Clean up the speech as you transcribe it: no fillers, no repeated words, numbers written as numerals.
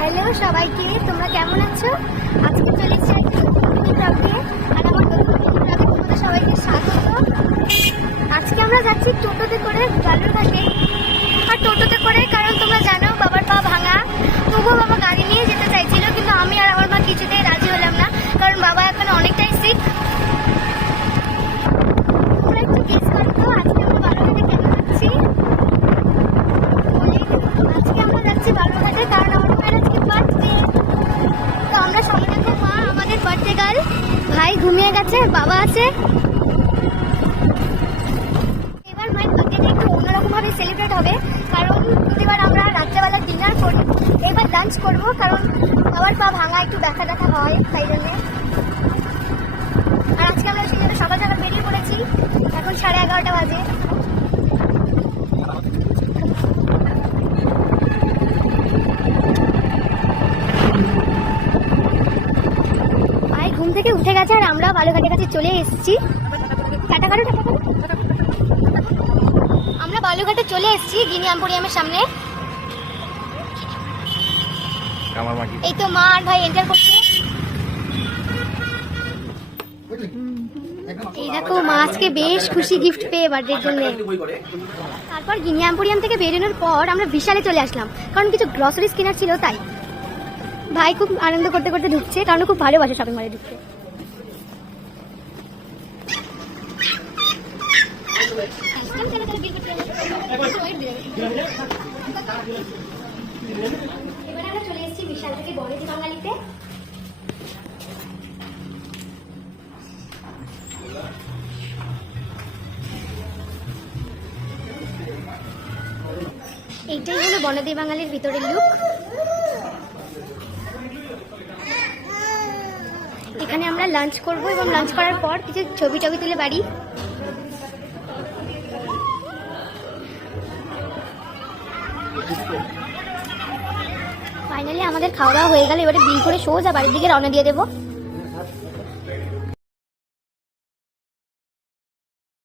Hello সবাইকে, তোমরা কেমন আছো? আজকে চলে এসেছি একটা নতুন ব্লগে, আর আমার নতুন ব্লগে তোমাদের সবাইকে স্বাগত। আজকে আমরা যাচ্ছি টোটোতে করে বালুরঘাটে। আর টোটোতে করে কারণ তোমরা জানো বাবার পা ভাঙা, তবুও বাবা গাড়ি নিয়ে যেতে চাইছিল, কিন্তু আমি আর আমার মা কিছুতেই রাজি হলাম না, কারণ বাবা এখন অনেকটাই সিক। তোমরা একটু গেস করো তো আজকে আমরা বালুরঘাটে কেন যাচ্ছি? আজকে আমরা যাচ্ছি বালুরঘাটে কারণ আমার মায়ের আজকে বার্থডে। তো আমরা সবাই দেখো, মা আমাদের বার্থডে গার্ল, ভাই ঘুমিয়ে গেছে, বাবা আছে। এবার মায়ের বার্থডেটা একটু অন্যরকম ভাবে সেলিব্রেট হবে, কারণ প্রতিবার আমরা রাত্রেবেলা ডিনার করি, এবার লাঞ্চ করবো, কারণ বাবার পা ভাঙা একটু দেখা দেখা হয় তাই জন্যে। আর আজকে আমরা সেই জন্য সকাল সকাল বেরিয়ে পড়েছি, এখন 11:30 বাজে। ঘুম থেকে উঠে গেছে আর আমরা বালুরঘাটের কাছে চলে এসেছি। আমরা বালুরঘাটে চলে এসেছি গিনি এম্পোরিয়ামের সামনে। এই তো মা আর ভাই এন্টার করছে। এই দেখো, মা আজকে বেশ খুশি গিফট পেয়ে বার্থডের জন্য। তারপর গিনি এম্পোরিয়াম থেকে বেরোনোর পর আমরা বিশালে চলে আসলাম, কারণ কিছু গ্রসারিজ কেনার ছিল তাই। ভাই খুব আনন্দ করতে করতে ঢুকছে, কারণ খুব ভালোবাসে শপিং মলে ঢুকতে। এবার আমরা চলে এসেছি বিশাল থেকে বনেদি বাঙালিতে। এইটাই হলো বনেদি বাঙালির ভিতরের লুক। এখানে আমরা লাঞ্চ করব এবং লাঞ্চ করার পর কিছু ছবি তুলে বাড়ি। ফাইনালি আমাদের খাওয়া দাওয়া হয়ে গেল, এবারে বিল করে সোজা বাড়ির দিকে রওনা দিয়ে দেবো।